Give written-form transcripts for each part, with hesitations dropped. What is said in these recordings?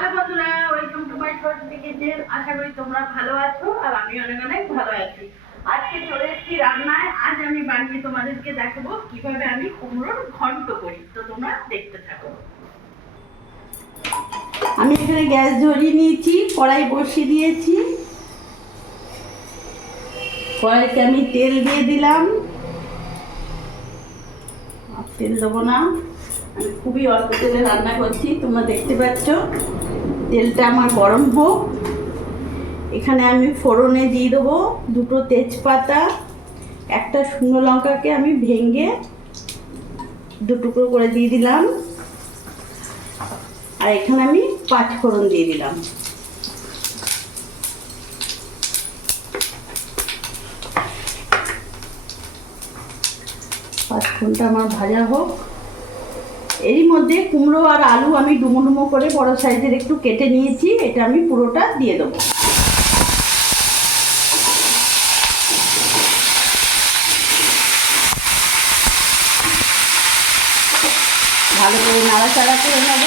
Hello বন্ধুরা, welcome to my first kitchen. আশা করি তোমরা ভালো আছো আর আমি অনেক অনেক ভালো আছি। আজকে চলে এসেছি রান্নায়। আজ আমি বানিয়ে তোমাদেরকে দেখাবো কিভাবে আমি কুমড়োর ঘন্ট করি। তো তোমরা দেখতে থাকো। আমি এখানে গ্যাস ধরিয়ে নিয়েছি, কড়াই বসিয়ে দিয়েছি। কড়াইতে আমি তেল দিয়ে দিলাম। তেল দেবো না, আমি খুবই অল্প তেলে রান্না করছি, তোমরা দেখতে পাচ্ছ। তেলটা আমার গরম হোক। এখানে আমি ফোড়নে দিয়ে দেবো দুটো তেজপাতা, একটা শুকনো লঙ্কাকে আমি ভেঙে দু টুকরো করে দিয়ে দিলাম, আর এখানে আমি 5 ফোড়ন দিয়ে দিলাম। পাঁচফোড়নটা আমার ভাজা হোক। এরই মধ্যে কুমড়ো আর আলু আমি ডুমো ডুমো করে বড় সাইজের একটু কেটে নিয়েছি, এটা আমি পুরোটা দিয়ে দেবো। ভালো করে নাড়াচাড়া করে নেব।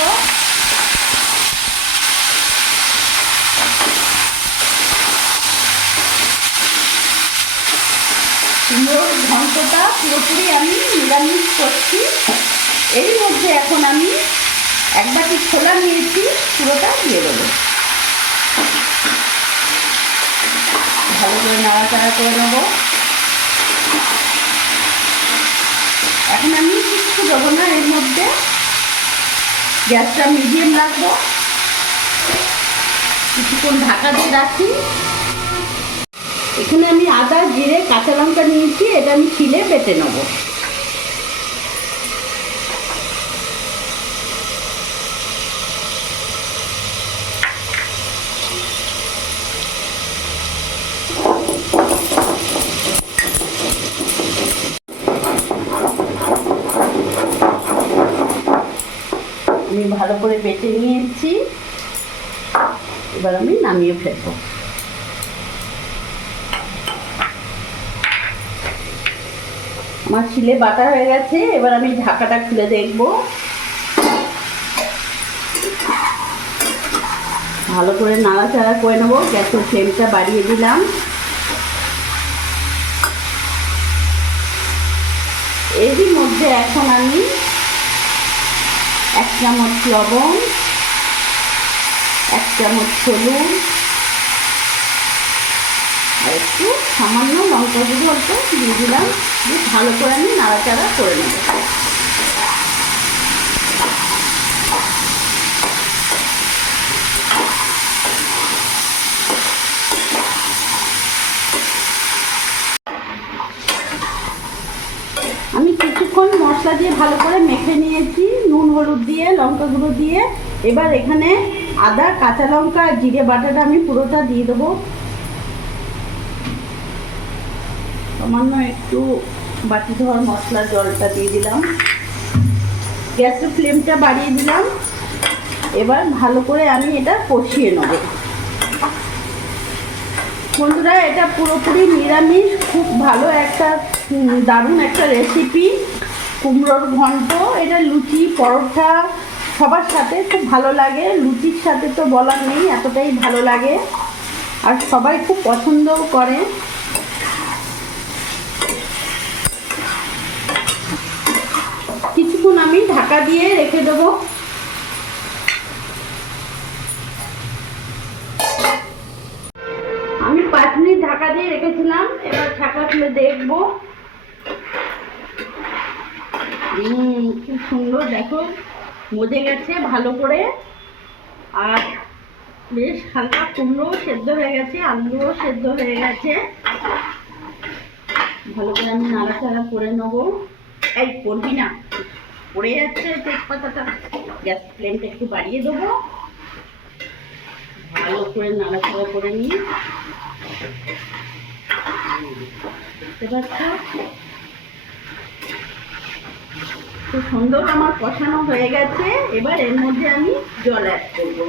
কুমড়োর ঘন্টটা পুরোপুরি আমি নিরামিষ করছি। এর মধ্যে এখন আমি এক বাটি ছোলা নিয়েছি, পুরোটা দিয়ে দেবো। ভালো করে নাড়াচাড়া করে নেব। এখন আমি কিছু দেবো না, এর মধ্যে গ্যাসটা মিডিয়াম রাখবো, কিছুক্ষণ ঢাকা দিয়ে রাখি। এখানে আমি আদা, জিরে, কাঁচা লঙ্কা নিয়েছি, এটা আমি ছিলে বেটে নেব। আমি ভালো করে বেটে নিয়েছি, এবার আমি নামিয়ে ফেলবো। আমার শিলে বাটা হয়ে গেছে, এবার আমি ঢাকাটা খুলে দেখব। ভালো করে নাড়াচাড়া করে নেবো। গ্যাসের ফ্লেমটা বাড়িয়ে দিলাম। এরই মধ্যে এখন আমি 1 চামচ লবণ, 1 চামচ হলুদ আর একটু সামান্য লঙ্কা গুঁড়ো অল্প দিয়ে দিলাম। দিয়ে ভালো করে আমি নাড়াচাড়া করে নেব। আমি কিছুক্ষণ মশলা দিয়ে ভালো করে মেখে নিয়েছি, নুন হলুদ দিয়ে, লঙ্কা গুঁড়ো দিয়ে। এবার এখানে আদা, কাঁচা লঙ্কা আর জিরে বাটাটা আমি পুরোটা দিয়ে দেবো। সামান্য একটু বাটি ধোয়ার মশলার জলটা দিয়ে দিলাম। গ্যাসের ফ্লেমটা বাড়িয়ে দিলাম। এবার ভালো করে আমি এটা কষিয়ে নেব। বন্ধুরা, এটা পুরোপুরি নিরামিষ, খুব ভালো একটা দারুণ একটা রেসিপি কুমড়োর ঘন্ট। এটা লুচি, পরোটা সবার সাথে খুব ভালো লাগে। লুচির সাথে তো বলার নেই, এতটাই ভালো লাগে আর সবাই খুব পছন্দও করে। কিছুক্ষণ আমি ঢাকা দিয়ে রেখে দেবো। আমি 5 মিনিট ঢাকা দিয়ে রেখেছিলাম, এবার ঢাকা খুলে দেখবো। খুব সুন্দর, দেখো মজে গেছে ভালো করে। আর বেশ হালকা কুমড়ো সেদ্ধ হয়ে গেছে, আলুও সেদ্ধ হয়ে গেছে। ভালো করে আমি নাড়াচাড়া করে নেবো। এই করবি না, পড়ে যাচ্ছে তেজপাতাটা। গ্যাস ফ্লেমটা একটু বাড়িয়ে দেবো। ভালো করে নাড়াচাড়া করে নিই। দেখতে পাচ্ছ খুব সুন্দর আমার কষানো হয়ে গেছে। এবার এর মধ্যে আমি জল অ্যাড করব।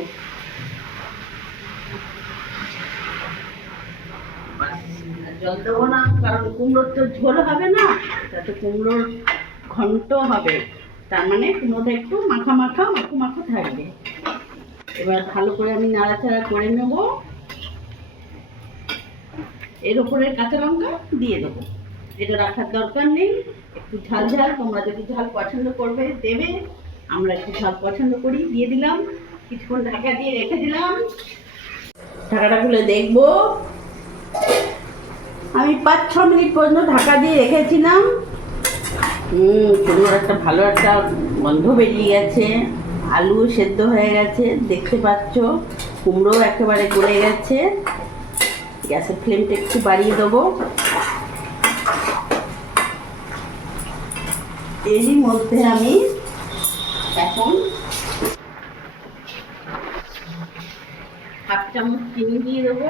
জল দেবো না, কারণ কুমড়োর তো ঝোল হবে না, তাতে কুমড়োর ঘন্ট হবে। তার মানে কুমড়োটা একটু মাখা মাখা মাখো মাখো থাকবে। এবার ভালো করে আমি নাড়াচাড়া করে নেব। এর উপরে কাঁচা লঙ্কা দিয়ে দেবো, এটা রাখার দরকার নেই। একটু ঝাল ঝাল, তোমরা যদি ঝাল পছন্দ করবে দেবে, আমরা একটু ঝাল পছন্দ করি, দিয়ে দিলাম। কিছুক্ষণ ঢাকা দিয়ে রেখে দিলাম। ঢাকাটা খুলে দেখবো। আমি 5-6 মিনিট পর্যন্ত ঢাকা দিয়ে রেখেছিলাম। সুন্দর একটা ভালো একটা গন্ধ বেরিয়ে গেছে, আলু সেদ্ধ হয়ে গেছে দেখতে পাচ্ছ, কুমড়ো একেবারে গলে গেছে। গ্যাসের ফ্লেমটা একটু বাড়িয়ে দেবো। এরই মধ্যে আমি এখন 1/2 চামচ চিনি দিয়ে দেবো।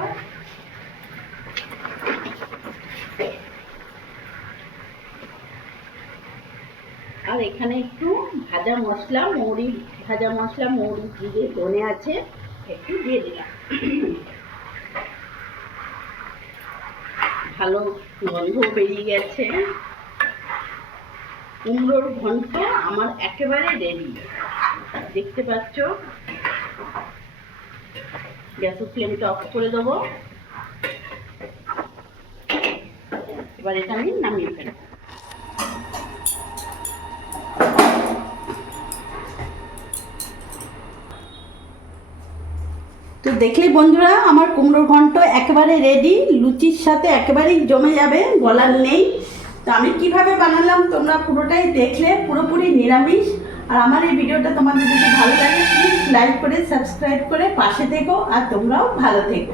আর এখানে একটু ভাজা মশলা, মৌরি জিরে ধনে আছে, একটু দিয়ে দিলাম। ভালো গন্ধ বেরিয়ে গেছে। কুমড়োর ঘন্ট আমার একেবারে রেডি, দেখতে পাচ্ছ। গ্যাসের ফ্লেমটা অফ করে দেবো। এবার এটা আমি নামিয়ে ফেলবো। তো দেখলে বন্ধুরা, আমার কুমড়োর ঘন্ট একেবারে রেডি, লুচির সাথে একেবারেই জমে যাবে, বলার নেই। তো আমি কিভাবে বানালাম তোমরা পুরোটাই দেখলে, পুরোপুরি নিরামিষ। আর আমার এই ভিডিওটা তোমাদের যদি ভালো লাগে প্লিজ লাইক করে সাবস্ক্রাইব করে পাশে থেকো, আর তোমরাও ভালো থেকো।